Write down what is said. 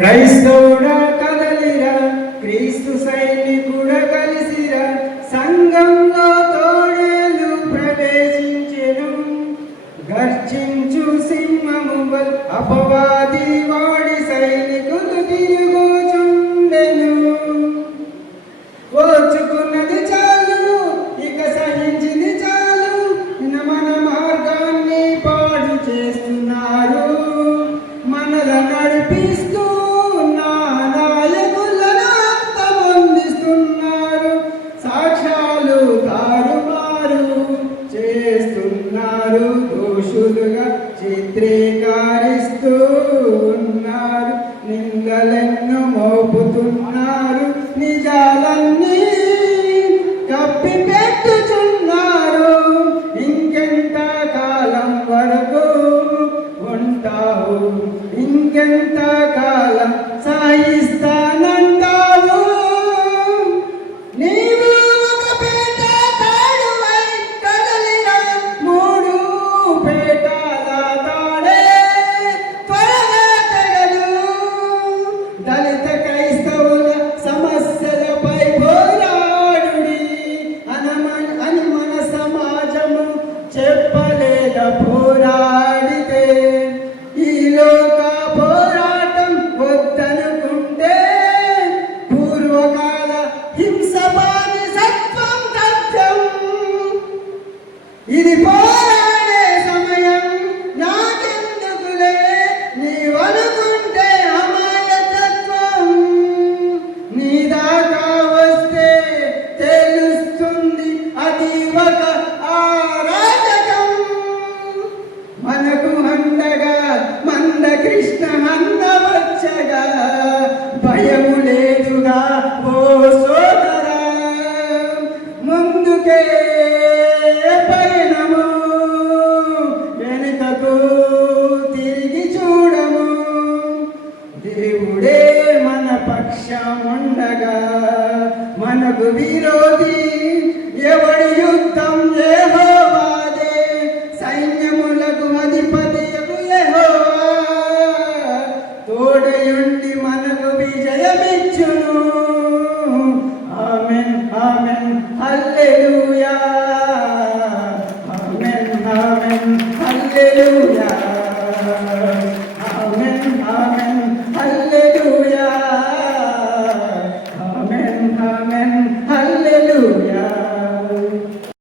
క్రైస్తవుడా కదలిరా, క్రీస్తు సైనికుడ కలిసిరా, సంఘంలో తోడేలు ప్రవేశించెను. గర్జించు సింహము అపవాది వాడి సైనికులు తిరుగుచుండెను. ఓచుకున్నది చాలు, ఇక సహించింది చాలు, మన మార్గాన్ని పాడు చేస్తున్నారు. మనల నడిపిస్తూ నాయకులను అంతమొందిస్తున్నారు. సాక్ష్యాలు తారుమారు చేస్తున్నారు. దోషులుగా చిత్రీకరిస్తూ ఉన్నారు. నిందలెన్నో మోపుతున్నారు. నిజాలన్నీ కప్పి పెట్టుచున్నారు. ఇంకెంత కాలం వరకు ఉంటావు? ఇంకెంత కాలం సాయిస్తానంటావు? నీవు ఒక పేట తాడువై కదలిన మూడు పేటల తాడే త్వరగా తెగదు. దళిత క్రైస్తవుల సమస్యలపై పోరాడుడి అని మన సమాజము చెప్పలేద? పోరాడితే ఈ లోక పోరాటం వద్దనుకుంటే పూర్వకాల హింస బానిసత్వం తథ్యం. ఇది పోరాడే సమయం, నాకెందుకులే నీవనుకుంటే అమాయకత్వం. నీ దాకా వస్తే తెలుస్తుంది అది ఒక అరాజకం. మనకు అండగా మంద కృష్ణ అన్న వచ్చగా భయము లేదుగా ఓ సోదరా. ముందుకే పయనము, వెనుకకు తిరిగి చూడము. దేవుడే మన పక్షముండగా మనకు విరోధి